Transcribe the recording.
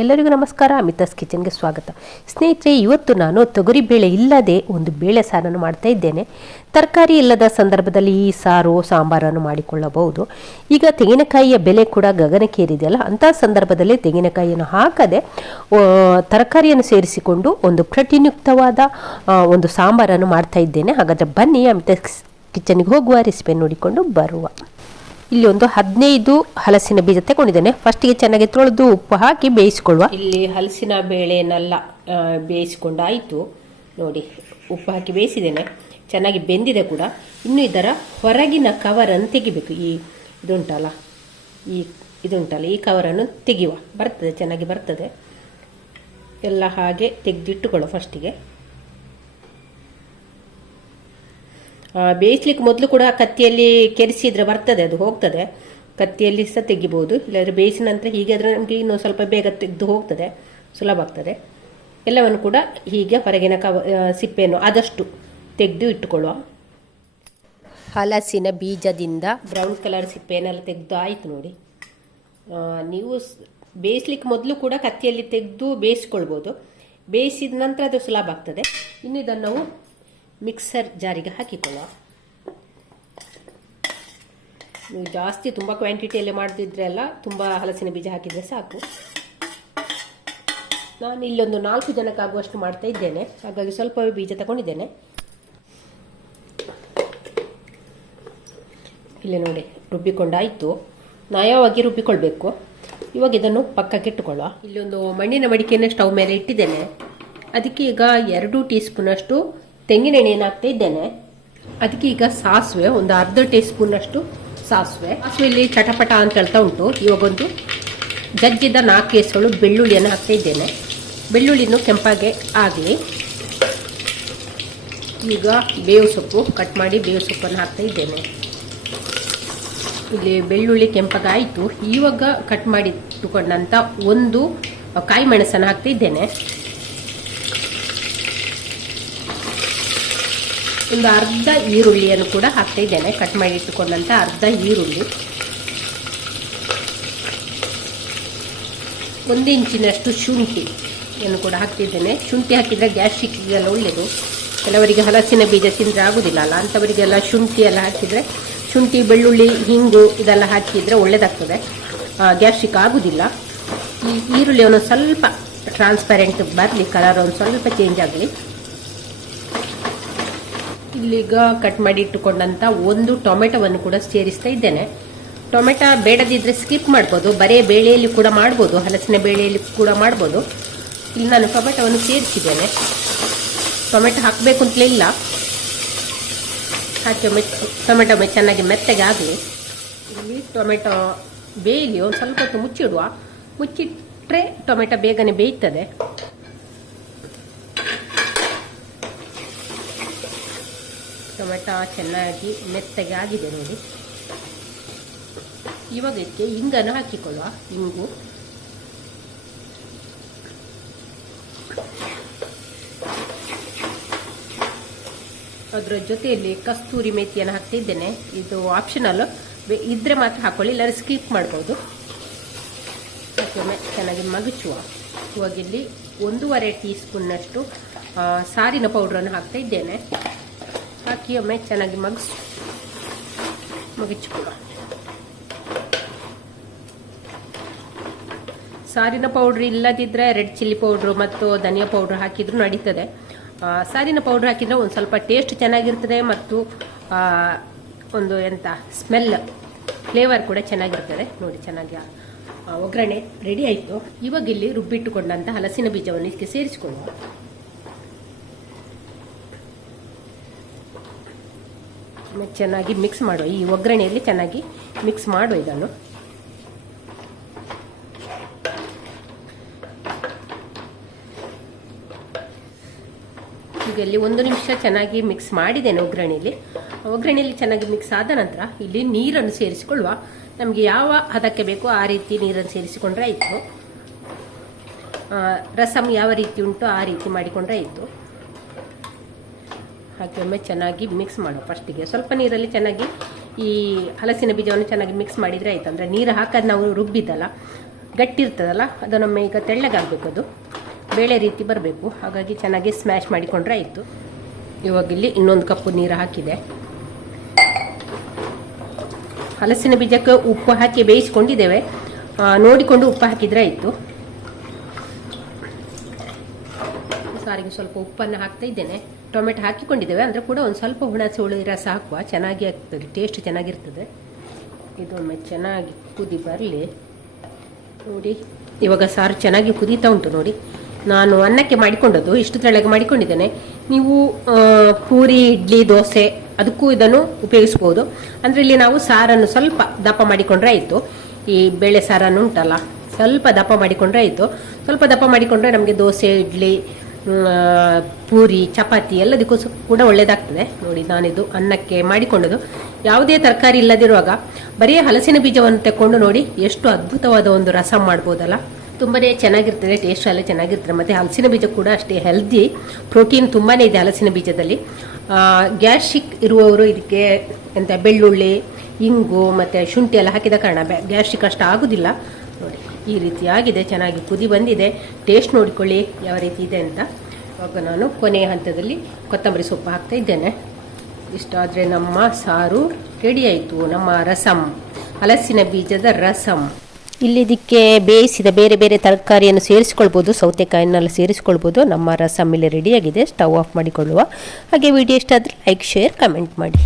ಎಲ್ಲರಿಗೂ ನಮಸ್ಕಾರ, ಅಮಿತಾಸ್ ಕಿಚನ್ಗೆ ಸ್ವಾಗತ. ಸ್ನೇಹಿತರೆ, ಇವತ್ತು ನಾನು ತೊಗರಿಬೇಳೆ ಇಲ್ಲದೆ ಒಂದು ಬೇಳೆ ಸಾರನ್ನು ಮಾಡ್ತಾ ಇದ್ದೇನೆ. ತರಕಾರಿ ಇಲ್ಲದ ಸಂದರ್ಭದಲ್ಲಿ ಈ ಸಾರು, ಸಾಂಬಾರನ್ನು ಮಾಡಿಕೊಳ್ಳಬಹುದು. ಈಗ ತೆಂಗಿನಕಾಯಿಯ ಬೆಲೆ ಕೂಡ ಗಗನಕ್ಕೇರಿದೆಯಲ್ಲ, ಅಂಥ ಸಂದರ್ಭದಲ್ಲಿ ತೆಂಗಿನಕಾಯಿಯನ್ನು ಹಾಕದೆ ತರಕಾರಿಯನ್ನು ಸೇರಿಸಿಕೊಂಡು ಒಂದು ಪ್ರೋಟೀನ್ಯುಕ್ತವಾದ ಒಂದು ಸಾಂಬಾರನ್ನು ಮಾಡ್ತಾ ಇದ್ದೇನೆ. ಹಾಗಾದರೆ ಬನ್ನಿ, ಅಮಿತಾಸ್ ಕಿಚನ್ಗೆ ಹೋಗುವ ರೆಸಿಪಿ ನೋಡಿಕೊಂಡು ಬರುವ. ಇಲ್ಲಿ ಒಂದು ಹದಿನೈದು ಹಲಸಿನ ಬೀಜ ತಗೊಂಡಿದ್ದೇನೆ. ಫಸ್ಟಿಗೆ ಚೆನ್ನಾಗಿ ತೊಳೆದು ಉಪ್ಪು ಹಾಕಿ ಬೇಯಿಸಿಕೊಳ್ಳುವ. ಇಲ್ಲಿ ಹಲಸಿನ ಬೇಳೆನೆಲ್ಲ ಬೇಯಿಸಿಕೊಂಡಾಯಿತು. ನೋಡಿ, ಉಪ್ಪು ಹಾಕಿ ಬೇಯಿಸಿದ್ದೇನೆ. ಚೆನ್ನಾಗಿ ಬೆಂದಿದೆ ಕೂಡ. ಇನ್ನು ಇದರ ಹೊರಗಿನ ಕವರನ್ನು ತೆಗಿಬೇಕು. ಈ ಇದುಂಟಲ್ಲ ಈ ಇದುಂಟಲ್ಲ, ಈ ಕವರನ್ನು ತೆಗೆಯುವ. ಬರ್ತದೆ, ಚೆನ್ನಾಗಿ ಬರ್ತದೆ. ಎಲ್ಲ ಹಾಗೆ ತೆಗೆದಿಟ್ಟುಕೊಳ್ಳುವ ಫಸ್ಟಿಗೆ ಆ, ಬೇಯಿಸ್ಲಿಕ್ಕೆ ಮೊದಲು ಕೂಡ ಕತ್ತಿಯಲ್ಲಿ ಕೆರೆಸಿದ್ರೆ ಬರ್ತದೆ, ಅದು ಹೋಗ್ತದೆ. ಕತ್ತಿಯಲ್ಲಿ ಸಹ ತೆಗಿಬೋದು, ಇಲ್ಲಾಂದರೆ ಬೇಯಿಸಿದ ನಂತರ ಹೀಗೆ ಆದರೆ ನಮಗೆ ಇನ್ನೂ ಸ್ವಲ್ಪ ಬೇಗ ತೆಗೆದು ಹೋಗ್ತದೆ, ಸುಲಭ ಆಗ್ತದೆ. ಎಲ್ಲವನ್ನು ಕೂಡ ಹೀಗೆ ಹೊರಗಿನ ಕವ ಸಿಪ್ಪೆಯನ್ನು ಆದಷ್ಟು ತೆಗೆದು ಇಟ್ಟುಕೊಳ್ಳುವ. ಹಲಸಿನ ಬೀಜದಿಂದ ಬ್ರೌನ್ ಕಲರ್ ಸಿಪ್ಪೆಯನ್ನೆಲ್ಲ ತೆಗೆದು ಆಯಿತು ನೋಡಿ. ನೀವು ಬೇಯಿಸ್ಲಿಕ್ಕೆ ಮೊದಲು ಕೂಡ ಕತ್ತಿಯಲ್ಲಿ ತೆಗೆದು ಬೇಯಿಸ್ಕೊಳ್ಬೋದು. ಬೇಯಿಸಿದ ನಂತರ ಅದು ಸುಲಭ ಆಗ್ತದೆ. ಇನ್ನು ಇದನ್ನು ನಾವು ಮಿಕ್ಸರ್ ಜಾರಿಗೆ ಹಾಕಿಕೊಳ್ಳುವ ನೀವು ಜಾಸ್ತಿ ತುಂಬ ಕ್ವಾಂಟಿಟಿಯಲ್ಲಿ ಮಾಡ್ತಿದ್ರೆ ಅಲ್ಲ, ತುಂಬ ಹಲಸಿನ ಬೀಜ ಹಾಕಿದರೆ ಸಾಕು. ನಾನು ಇಲ್ಲೊಂದು ನಾಲ್ಕು ಜನಕ್ಕಾಗುವಷ್ಟು ಮಾಡ್ತಾ ಇದ್ದೇನೆ. ಹಾಗಾಗಿ ಸ್ವಲ್ಪವೇ ಬೀಜ ತಗೊಂಡಿದ್ದೇನೆ. ಇಲ್ಲಿ ನೋಡಿ, ರುಬ್ಬಿಕೊಂಡಾಯಿತು. ನಯವಾಗಿ ರುಬ್ಬಿಕೊಳ್ಬೇಕು. ಇವಾಗ ಇದನ್ನು ಪಕ್ಕಕ್ಕೆ ಇಟ್ಟುಕೊಳ್ಳುವ ಇಲ್ಲೊಂದು ಮಣ್ಣಿನ ಮಡಿಕೆಯನ್ನು ಸ್ಟವ್ ಮೇಲೆ ಇಟ್ಟಿದ್ದೇನೆ. ಅದಕ್ಕೆ ಈಗ ಎರಡು ಟೀ ಸ್ಪೂನಷ್ಟು ತೆಂಗಿನ ಎಣ್ಣೆಯನ್ನು ಹಾಕ್ತಾ ಇದ್ದೇನೆ. ಅದಕ್ಕೆ ಈಗ ಸಾಸಿವೆ, ಒಂದು ಅರ್ಧ ಟೀ ಸ್ಪೂನಷ್ಟು ಸಾಸಿವೆ. ಇಲ್ಲಿ ಚಟಪಟ ಅಂತ ಹೇಳ್ತಾ ಉಂಟು. ಇವಾಗೊಂದು ಜಜ್ಜಿದ ನಾಲ್ಕು ಕೇಸುಗಳು ಬೆಳ್ಳುಳ್ಳಿಯನ್ನು ಹಾಕ್ತಾ ಇದ್ದೇನೆ. ಬೆಳ್ಳುಳ್ಳಿನೂ ಕೆಂಪಾಗೆ ಆಗಲಿ. ಈಗ ಬೇವು ಸೊಪ್ಪು, ಕಟ್ ಮಾಡಿ ಬೇವು ಸೊಪ್ಪನ್ನು ಹಾಕ್ತಾ ಇದ್ದೇನೆ. ಇಲ್ಲಿ ಬೆಳ್ಳುಳ್ಳಿ ಕೆಂಪಗಾಯಿತು. ಇವಾಗ ಕಟ್ ಮಾಡಿ ಇಟ್ಟುಕೊಂಡಂಥ ಒಂದು ಕಾಯಿ ಮೆಣಸನ್ನು ಹಾಕ್ತಾ ಇದ್ದೇನೆ. ಒಂದು ಅರ್ಧ ಈರುಳ್ಳಿಯನ್ನು ಕೂಡ ಹಾಕ್ತಾ ಇದ್ದೇನೆ. ಕಟ್ ಮಾಡಿ ಇಟ್ಟುಕೊಂಡಂತ ಅರ್ಧ ಈರುಳ್ಳಿ. ಒಂದು ಇಂಚಿನಷ್ಟು ಶುಂಠಿಯನ್ನು ಕೂಡ ಹಾಕ್ತಿದ್ದೇನೆ ಶುಂಠಿ ಹಾಕಿದರೆ ಗ್ಯಾಸ್ಟ್ರಿಕ್ಗೆಲ್ಲ ಒಳ್ಳೆಯದು ಕೆಲವರಿಗೆ ಹಲಸಿನ ಬೀಜ ತಿಂದರೆ ಆಗೋದಿಲ್ಲ ಅಲ್ಲ. ಅಂಥವರಿಗೆಲ್ಲ ಶುಂಠಿ ಎಲ್ಲ ಹಾಕಿದರೆ, ಶುಂಠಿ, ಬೆಳ್ಳುಳ್ಳಿ, ಹಿಂಗು ಇದೆಲ್ಲ ಹಾಕಿದರೆ ಒಳ್ಳೆಯದಾಗ್ತದೆ ಗ್ಯಾಸ್ಟ್ರಿಕ್ ಆಗೋದಿಲ್ಲ ಈ ಈರುಳ್ಳಿ ಒಂದು ಸ್ವಲ್ಪ ಟ್ರಾನ್ಸ್ಪರೆಂಟ್ ಬರಲಿ ಕಲರ್ ಒಂದು ಸ್ವಲ್ಪ ಚೇಂಜ್ ಆಗಲಿ. ಇಲ್ಲಿಗ ಕಟ್ ಮಾಡಿ ಇಟ್ಟುಕೊಂಡಂತ ಒಂದು ಟೊಮೆಟೊವನ್ನು ಕೂಡ ಸೇರಿಸ್ತಾ ಇದ್ದೇನೆ. ಟೊಮೆಟೊ ಬೇಡದಿದ್ರೆ ಸ್ಕಿಪ್ ಮಾಡ್ಬೋದು. ಬರೇ ಬೇಳೆಯಲ್ಲಿ ಕೂಡ ಮಾಡ್ಬೋದು. ಹಲಸಿನ ಬೇಳೆಯಲ್ಲಿ ಕೂಡ ಮಾಡ್ಬೋದು. ಇಲ್ಲಿ ನಾನು ಟೊಮೆಟೊವನ್ನು ಸೇರಿಸಿದ್ದೇನೆ. ಟೊಮೆಟೊ ಹಾಕಬೇಕು ಅಂತಲೇ ಇಲ್ಲ. ಒಮ್ಮೆ ಟೊಮೆಟೊ ಒಮ್ಮೆ ಚೆನ್ನಾಗಿ ಮೆತ್ತಗೆ ಆಗಲಿ. ಇಲ್ಲಿ ಟೊಮೆಟೊ ಬೇಯಲಿ ಒಂದು ಸ್ವಲ್ಪ ಹೊತ್ತು ಮುಚ್ಚಿಡುವ. ಮುಚ್ಚಿಟ್ರೆ ಟೊಮೆಟೊ ಬೇಗನೆ ಬೇಯ್ತದೆ. ಟೊಮೆಟೊ ಚೆನ್ನಾಗಿ ಮೆತ್ತಗೆ ಆಗಿದೆ ನೋಡಿ. ಇವಾಗ ಇದಕ್ಕೆ ಇಂಗನ್ನು ಹಾಕಿಕೊಳ್ಳುವ, ಇಂಗು. ಅದರ ಜೊತೆಯಲ್ಲಿ ಕಸ್ತೂರಿ ಮೇಥಿಯನ್ನು ಹಾಕ್ತಿದ್ದೇನೆ. ಇದು ಆಪ್ಷನಲ್ ಇದ್ರೆ ಮಾತ್ರ ಹಾಕೊಳ್ಳಿ ಇಲ್ಲ ಸ್ಕಿಪ್ ಮಾಡ್ಬೋದು. ಮತ್ತೊಮ್ಮೆ ಚೆನ್ನಾಗಿ ಮಗುಚುವ. ಇವಾಗ ಇಲ್ಲಿ ಒಂದೂವರೆ ಟೀ ಸ್ಪೂನ್ನಷ್ಟು ಸಾರಿನ ಪೌಡ್ರನ್ನು ಹಾಕ್ತಾ ಇದ್ದೇನೆ. ಹಾಕಿ ಒಮ್ಮೆ ಚೆನ್ನಾಗಿ ಮಗಸು ಮಗಚಿಕೊಳ್ಳುವ ಸಾರಿನ ಪೌಡ್ರ್ ಇಲ್ಲದಿದ್ದರೆ ರೆಡ್ ಚಿಲ್ಲಿ ಪೌಡ್ರು ಮತ್ತು ಧನಿಯಾ ಪೌಡ್ರ್ ಹಾಕಿದ್ರು ನಡೀತದೆ. ಸಾರಿನ ಪೌಡ್ರ್ ಹಾಕಿದರೆ ಒಂದು ಸ್ವಲ್ಪ ಟೇಸ್ಟ್ ಚೆನ್ನಾಗಿರ್ತದೆ ಮತ್ತು ಒಂದು ಎಂತ, ಸ್ಮೆಲ್, ಫ್ಲೇವರ್ ಕೂಡ ಚೆನ್ನಾಗಿರ್ತದೆ. ನೋಡಿ ಚೆನ್ನಾಗಿ ಒಗ್ಗರಣೆ ರೆಡಿ ಆಯಿತು. ಇವಾಗ ಇಲ್ಲಿ ರುಬ್ಬಿಟ್ಟುಕೊಂಡಂತ ಹಲಸಿನ ಬೀಜವನ್ನು ಇದಕ್ಕೆ ಸೇರಿಸಿಕೊಳ್ಳುವ ಚೆನ್ನಾಗಿ ಮಿಕ್ಸ್ ಮಾಡುವ. ಈ ಒಗ್ಗರಣೆಯಲ್ಲಿ ಚೆನ್ನಾಗಿ ಮಿಕ್ಸ್ ಮಾಡುವ ಇದನ್ನು. ಇಲ್ಲಿ ಒಂದು ನಿಮಿಷ ಚೆನ್ನಾಗಿ ಮಿಕ್ಸ್ ಮಾಡಿದ್ದೇನೆ ಒಗ್ಗರಣೆಯಲ್ಲಿ. ಒಗ್ಗರಣೆಯಲ್ಲಿ ಚೆನ್ನಾಗಿ ಮಿಕ್ಸ್ ಆದ ನಂತರ ಇಲ್ಲಿ ನೀರನ್ನು ಸೇರಿಸಿಕೊಳ್ಳುವ. ನಮಗೆ ಯಾವ ಹದಕ್ಕೆ ಬೇಕೋ ಆ ರೀತಿ ನೀರನ್ನು ಸೇರಿಸಿಕೊಂಡ್ರೆ ಆಯಿತು. ರಸಮ್ ಯಾವ ರೀತಿ ಉಂಟು ಆ ರೀತಿ ಮಾಡಿಕೊಂಡ್ರೆ ಆಯಿತು. ಹಾಕಿ ಒಮ್ಮೆ ಚೆನ್ನಾಗಿ ಮಿಕ್ಸ್ ಮಾಡೋ ಫಸ್ಟಿಗೆ ಸ್ವಲ್ಪ ನೀರಲ್ಲಿ ಚೆನ್ನಾಗಿ ಈ ಹಲಸಿನ ಬೀಜವನ್ನು ಚೆನ್ನಾಗಿ ಮಿಕ್ಸ್ ಮಾಡಿದರೆ ಆಯಿತು. ಅಂದರೆ ನೀರು ಹಾಕೋದು ನಾವು ರುಬ್ಬಿದ್ದಲ್ಲ ಗಟ್ಟಿ ಇರ್ತದಲ್ಲ ಅದು ನಮ್ಮ ಈಗ ತೆಳ್ಳಗಾಗಬೇಕು ಅದು. ಬೇಳೆ ರೀತಿ ಬರಬೇಕು. ಹಾಗಾಗಿ ಚೆನ್ನಾಗಿ ಸ್ಮ್ಯಾಶ್ ಮಾಡಿಕೊಂಡ್ರೆ ಆಯಿತು. ಇವಾಗ ಇಲ್ಲಿ ಇನ್ನೊಂದು ಕಪ್ಪು ನೀರು ಹಾಕಿದೆ. ಹಲಸಿನ ಬೀಜಕ್ಕೆ ಉಪ್ಪು ಹಾಕಿ ಬೇಯಿಸ್ಕೊಂಡಿದ್ದೇವೆ. ನೋಡಿಕೊಂಡು ಉಪ್ಪು ಹಾಕಿದರೆ ಆಯಿತು. ಸಾರಿಗೆ ಸ್ವಲ್ಪ ಉಪ್ಪನ್ನು ಹಾಕ್ತಾ ಇದ್ದೇನೆ. ಟೊಮೆಟೊ ಹಾಕಿಕೊಂಡಿದ್ದೇವೆ. ಅಂದರೆ ಕೂಡ ಒಂದು ಸ್ವಲ್ಪ ಹುಣಸೆ ಹುಳಿ ರಸ ಹಾಕುವ ಚೆನ್ನಾಗಿ ಆಗ್ತದೆ. ಟೇಸ್ಟ್ ಚೆನ್ನಾಗಿರ್ತದೆ. ಇದೊಮ್ಮೆ ಚೆನ್ನಾಗಿ ಕುದಿ ಬರಲಿ. ನೋಡಿ, ಇವಾಗ ಸಾರು ಚೆನ್ನಾಗಿ ಕುದೀತಾ ಉಂಟು ನೋಡಿ. ನಾನು ಅನ್ನಕ್ಕೆ ಮಾಡಿಕೊಂಡದ್ದು, ಇಷ್ಟು ತಳಗೆ ಮಾಡಿಕೊಂಡಿದ್ದೇನೆ. ನೀವು ಪೂರಿ, ಇಡ್ಲಿ, ದೋಸೆ, ಅದಕ್ಕೂ ಇದನ್ನು ಉಪಯೋಗಿಸ್ಬೋದು. ಅಂದರೆ ಇಲ್ಲಿ ನಾವು ಸಾರನ್ನು ಸ್ವಲ್ಪ ದಪ್ಪ ಮಾಡಿಕೊಂಡ್ರೆ ಆಯಿತು. ಈ ಬೇಳೆ ಸಾರನ್ನು ಉಂಟಲ್ಲ ಸ್ವಲ್ಪ ದಪ್ಪ ಮಾಡಿಕೊಂಡ್ರೆ ಆಯಿತು. ಸ್ವಲ್ಪ ದಪ್ಪ ಮಾಡಿಕೊಂಡ್ರೆ ನಮಗೆ ದೋಸೆ, ಇಡ್ಲಿ ಪೂರಿ, ಚಪಾತಿ ಎಲ್ಲದಕ್ಕೂ ಕೂಡ ಒಳ್ಳೆಯದಾಗ್ತದೆ ನೋಡಿ, ನಾನಿದು ಅನ್ನಕ್ಕೆ ಮಾಡಿಕೊಂಡದು. ಯಾವುದೇ ತರಕಾರಿ ಇಲ್ಲದಿರುವಾಗ ಬರೀ ಹಲಸಿನ ಬೀಜವನ್ನು ತೆಕ್ಕೊಂಡು ನೋಡಿ ಎಷ್ಟು ಅದ್ಭುತವಾದ ಒಂದು ರಸಂ ಮಾಡ್ಬೋದಲ್ಲ. ತುಂಬಾನೇ ಚೆನ್ನಾಗಿರ್ತದೆ ಟೇಸ್ಟ್ ಎಲ್ಲ ಚೆನ್ನಾಗಿರ್ತದೆ. ಮತ್ತೆ ಹಲಸಿನ ಬೀಜ ಕೂಡ ಅಷ್ಟೇ ಹೆಲ್ದಿ ಪ್ರೋಟೀನ್ ತುಂಬಾ ಇದೆ ಹಲಸಿನ ಬೀಜದಲ್ಲಿ. ಗ್ಯಾಸ್ಟ್ರಿಕ್ ಇರುವವರು ಇದಕ್ಕೆ ಎಂತ ಬೆಳ್ಳುಳ್ಳಿ, ಇಂಗು ಮತ್ತೆ ಶುಂಠಿ ಎಲ್ಲ ಹಾಕಿದ ಕಾರಣ ಗ್ಯಾಸ್ಟ್ರಿಕ್ ಅಷ್ಟು ಆಗುದಿಲ್ಲ. ಈ ರೀತಿಯಾಗಿದೆ, ಚೆನ್ನಾಗಿ ಕುದಿ ಬಂದಿದೆ. ಟೇಸ್ಟ್ ನೋಡಿಕೊಳ್ಳಿ ಯಾವ ರೀತಿ ಇದೆ ಅಂತ. ಅವಾಗ ನಾನು ಕೊನೆಯ ಹಂತದಲ್ಲಿ ಕೊತ್ತಂಬರಿ ಸೊಪ್ಪು ಹಾಕ್ತಾ ಇದ್ದೇನೆ. ಇಷ್ಟಾದರೆ ನಮ್ಮ ಸಾರು ರೆಡಿ ಆಯಿತು, ನಮ್ಮ ರಸಂ, ಹಲಸಿನ ಬೀಜದ ರಸಂ. ಇಲ್ಲಿ ಇದಕ್ಕೆ ಬೇಯಿಸಿದ ಬೇರೆ ಬೇರೆ ತರಕಾರಿಯನ್ನು ಸೇರಿಸ್ಕೊಳ್ಬೋದು, ಸೌತೆಕಾಯಿನೆಲ್ಲ ಸೇರಿಸ್ಕೊಳ್ಬೋದು. ನಮ್ಮ ರಸಮ್ ಇಲ್ಲಿ ರೆಡಿಯಾಗಿದೆ ಸ್ಟವ್ ಆಫ್ ಮಾಡಿಕೊಳ್ಳುವ ಹಾಗೆ. ವಿಡಿಯೋ ಇಷ್ಟ ಆದರೆ ಲೈಕ್ ಶೇರ್ ಕಮೆಂಟ್ ಮಾಡಿ.